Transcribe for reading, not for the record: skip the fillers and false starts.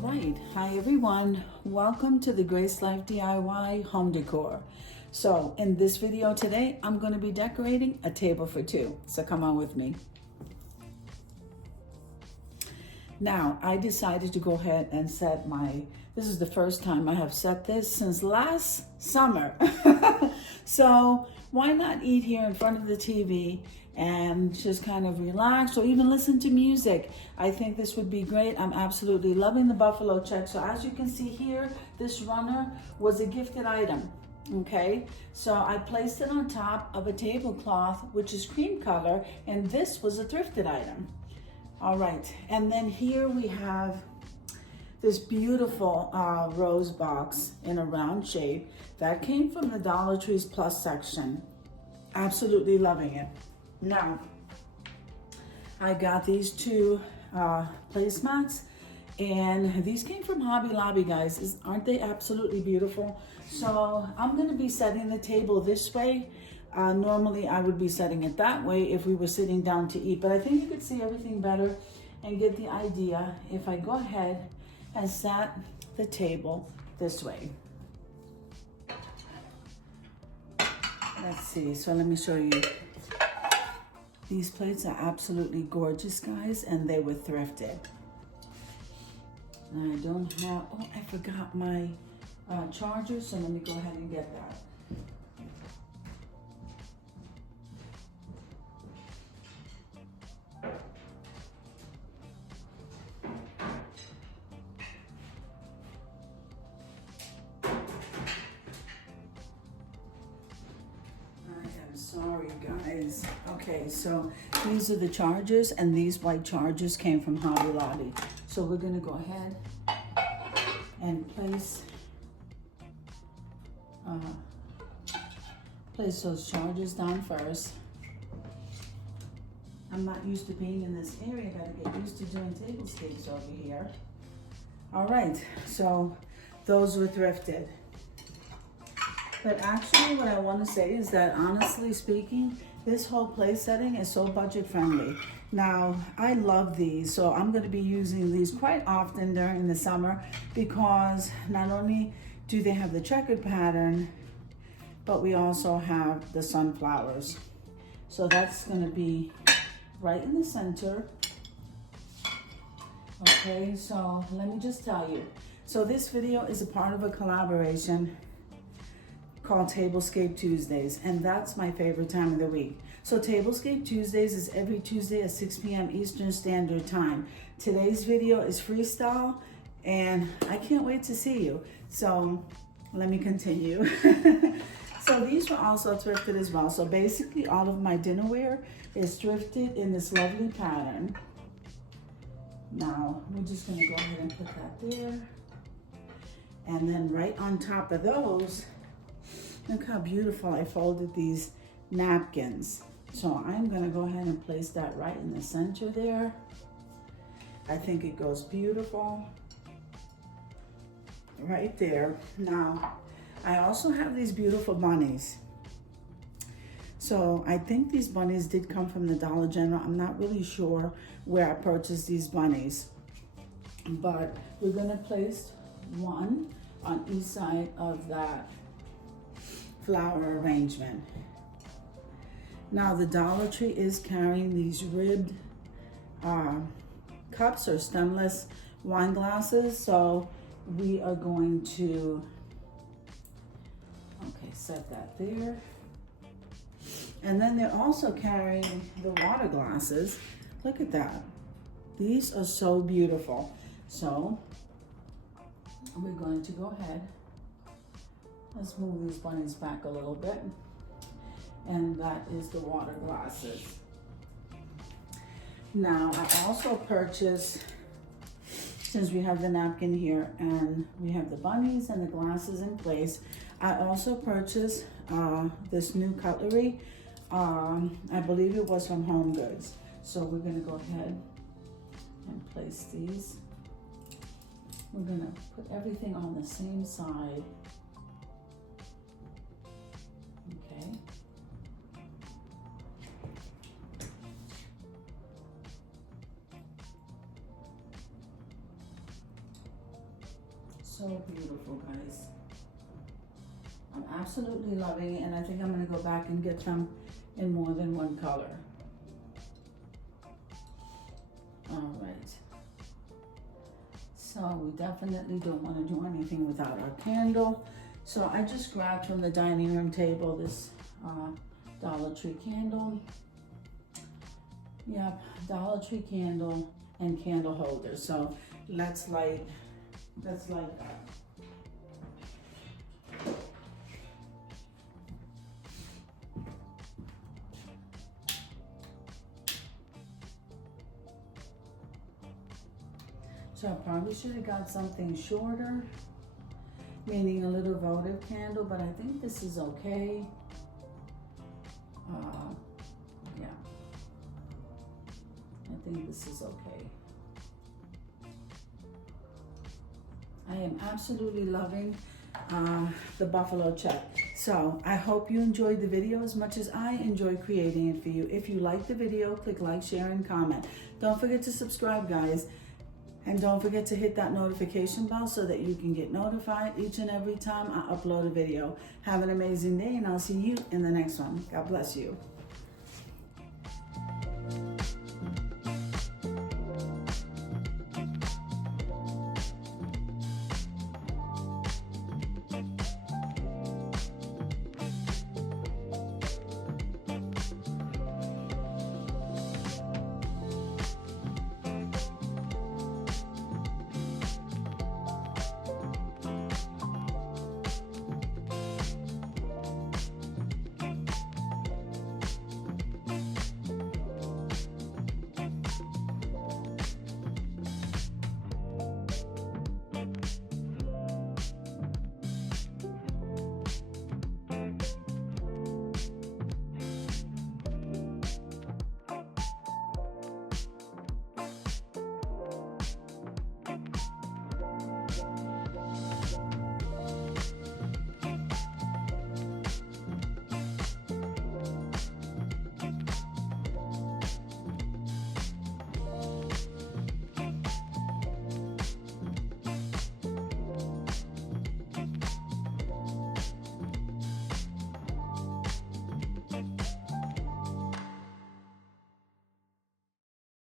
right, hi everyone. Welcome to the Grace Life DIY home decor. So in this video today, I'm going to be decorating a table for two. So come on with me. Now I decided to go ahead and set this is the first time I have set this since last summer. So why not eat here in front of the TV and just kind of relax or even listen to music. I think this would be great. I'm absolutely loving the buffalocheck. So as you can see here, this runner was a gifted item. Okay, so I placed it on top of a tablecloth, which is cream color, and this was a thrifted item. All right, and then here we have this beautiful rose box in a round shape that came from the Dollar Tree's Plus section. Absolutely loving it. Now, I got these two placemats, and these came from Hobby Lobby, guys. Aren't they absolutely beautiful? So I'm going to be setting the table this way. Normally, I would be setting it that way if we were sitting down to eat, but I think you could see everything better and get the idea if I go ahead and set the table this way. Let's see, so let me show you. These plates are absolutely gorgeous, guys, and they were thrifted. I don't have, oh, I forgot my charger, so let me go ahead and get that. Sorry guys. Okay, so these are the chargers, and these white chargers came from Hobby Lobby. So we're gonna go ahead and place those chargers down first. I'm not used to being in this area. Gotta get used to doing tablescapes over here. All right, so those were thrifted. But actually what I want to say is that honestly speaking, this whole place setting is so budget friendly. Now, I love these, so I'm going to be using these quite often during the summer because not only do they have the checkered pattern, but we also have the sunflowers. So that's going to be right in the center. Okay, so let me just tell you. So this video is a part of a collaboration called Tablescape Tuesdays, and that's my favorite time of the week. So Tablescape Tuesdays is every Tuesday at 6 p.m. Eastern Standard Time. Today's video is freestyle, and I can't wait to see you. So let me continue. So these were also thrifted as well. So basically all of my dinnerware is thrifted in this lovely pattern. Now we're just gonna go ahead and put that there. And then right on top of those, look how beautiful I folded these napkins. So I'm gonna go ahead and place that right in the center there. I think it goes beautiful. Right there. Now, I also have these beautiful bunnies. So I think these bunnies did come from the Dollar General. I'm not really sure where I purchased these bunnies, but we're gonna place one on each side of that flower arrangement. Now the Dollar Tree is carrying these ribbed cups or stemless wine glasses, so we are going to set that there. And then they're also carrying the water glasses. Look at that. These are so beautiful. So we're going to go ahead. Let's move these bunnies back a little bit. And that is the water glasses. Now, I also purchased, since we have the napkin here and we have the bunnies and the glasses in place, I also purchased this new cutlery. I believe it was from Home Goods. So we're gonna go ahead and place these. We're gonna put everything on the same side. Okay. So beautiful, guys. I'm absolutely loving it, and I think I'm going to go back and get them in more than one color. All right. So we definitely don't want to do anything without our candle. So I just grabbed from the dining room table this Dollar Tree candle. Yep, Dollar Tree candle and candle holder. So let's light that. So I probably should have got something shorter, meaning a little votive candle, but I think this is okay. Yeah, I think this is okay. I am absolutely loving the buffalo check. So I hope you enjoyed the video as much as I enjoy creating it for you. If you like the video, click like, share, and comment. Don't forget to subscribe, guys. And don't forget to hit that notification bell so that you can get notified each and every time I upload a video. Have an amazing day, and I'll see you in the next one. God bless you.